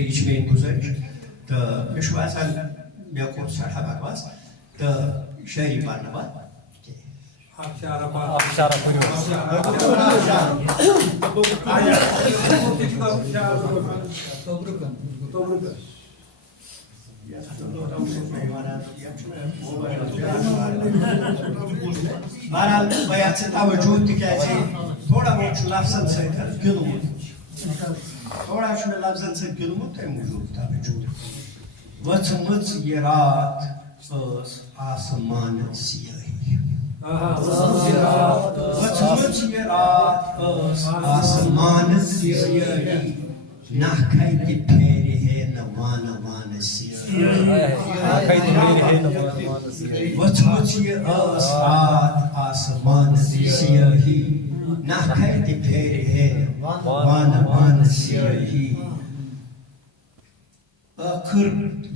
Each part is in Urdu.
یہ میری گزارش تو مے باسان مے کور سٹھا بکواس تو شاعری پڑھنے بعد بہرحال بہٕ یژھٕ توجہ تِکیازِ تھوڑا بہت لفظن سۭتۍ گِنٛدمُت تھوڑا چھُ مےٚ لفظن سۭتۍ گِنٛدمُت تَمہِ موٗجوٗب توجہ ؤژھمٕژ یہِ راتھ ٲس آسمانہٕ سِیٲہی ؤژھمٕژ یہِ راتھ ٲس آسمانہٕ سِیٲہی نکھٕ تہِ پھیرِ ہے نہٕ وانہٕ وانہٕ سِیٲہی ؤژھمٕژ یہِ ٲس راتھ آسمانہٕ سِیٲہی نکھٕ تہِ پھیرِ ہے نہٕ وانہٕ وانہٕ سِیٲہی ٲخٕر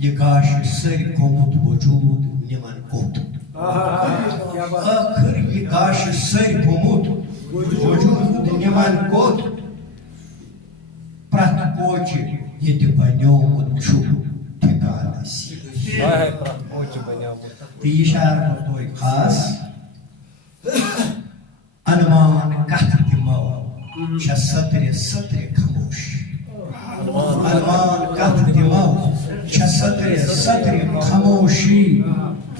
یہِ گاشہِ سٔرۍ گوٚمُت وجوٗد نِمن کوٚت ٲخٕر یہِ گاشہِ سٔرۍ گوٚمُت وجوٗد نِمن کوٚت پرٛٮ۪تھ کوچہِ ییٚتہِ بنیومُت چھُ ٹھِکانہٕ سِیٲہی تہٕ یہِ شعر گوٚو تۄہہِ خاص انوان کتھ دِمو چھےٚ سٔترِ سٔترِ خاموش انوان کتھ دِمو چھےٚ سٔترِ سٔترِ خاموشی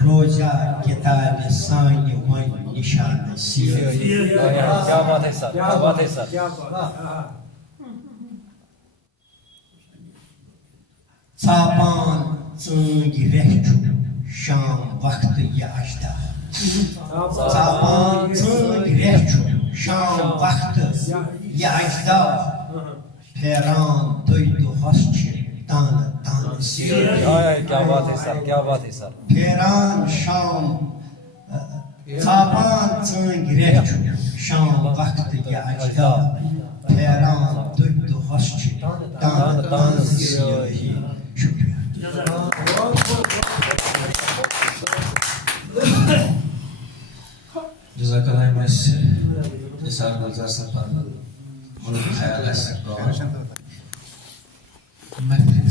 روزیا کِتابہِ سانہِ وۄنۍ نِشانہٕ سِیٲہی ژاپان ژٲنٛگۍ رٮ۪ہہ چھُ شام وقتہٕ یہِ اجدا ژاپان ژٲنٛگۍ رٮ۪ہہ چھُ شام وقتہٕ یہِ اجدا پھیران دۄیہِ دۄہس چھِ تانہٕ تانہٕ سِیٲہی پھیران شام ژاپان ژٲنٛگۍ رٮ۪ہہ چھُ شام وقتہٕ یہِ اجدا پھیران دۄیہِ دۄہس چھِ تانہٕ تانہٕ سِیٲہی شکریہ جزاک اللہ نثار گلزار صاحب ملک خیال ہے محفل